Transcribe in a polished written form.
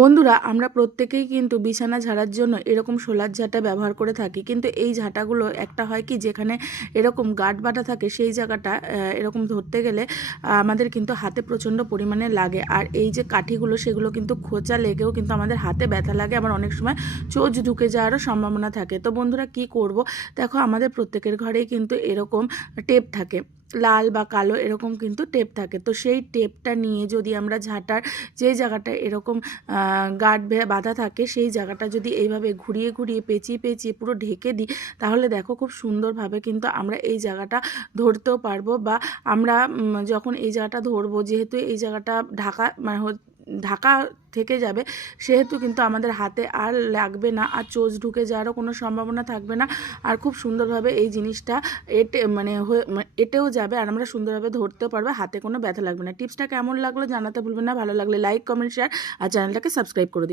বন্ধুরা, আমরা প্রত্যেকেই কিন্তু বিছানা ঝাড়ার জন্য এরকম শোলার ঝাঁটা ব্যবহার করে থাকি। কিন্তু এই ঝাঁটাগুলো একটা হয় কি, যেখানে এরকম গাঁট বাঁধা থাকে সেই জায়গাটা এরকম ধরতে গেলে আমাদের কিন্তু হাতে প্রচণ্ড পরিমাণে লাগে। আর এই যে কাঠিগুলো, সেগুলো কিন্তু খোঁচা লেগেও কিন্তু আমাদের হাতে ব্যথা লাগে, আবার অনেক সময় চোঁচ ঢুকে যাওয়ারও সম্ভাবনা থাকে। তো বন্ধুরা, কি করব? দেখো, আমাদের প্রত্যেকের ঘরেই কিন্তু এরকম টেপ থাকে, লাল বা কালো এরকম কিন্তু টেপ থাকে। তো সেই টেপটা নিয়ে যদি আমরা ঝাঁটার যে জায়গাটা এরকম গাঁট বাঁধা থাকে, সেই জায়গাটা যদি এইভাবে ঘুরিয়ে ঘুরিয়ে পেঁচিয়ে পেঁচিয়ে পুরো ঢেকে দিই, তাহলে দেখো খুব সুন্দরভাবে কিন্তু আমরা এই জায়গাটা ধরতেও পারবো। বা আমরা যখন এই জায়গাটা ধরবো, যেহেতু এই জায়গাটা ঢাকা ঢাকা থেকে যাবে, সেহেতু কিন্তু আমাদের হাতে আর লাগবে না, আর চোঁচ ঢুকে যাওয়ারও কোনো সম্ভাবনা থাকবে না। আর খুব সুন্দরভাবে এই জিনিসটা এটেও যাবে, আর আমরা সুন্দরভাবে ধরতেও পারবো, হাতে কোনো ব্যথা লাগবে না। টিপসটা কেমন লাগলো জানাতে ভুলবেন না। ভালো লাগলে লাইক, কমেন্ট, শেয়ার আর চ্যানেলটাকে সাবস্ক্রাইব করে দিন।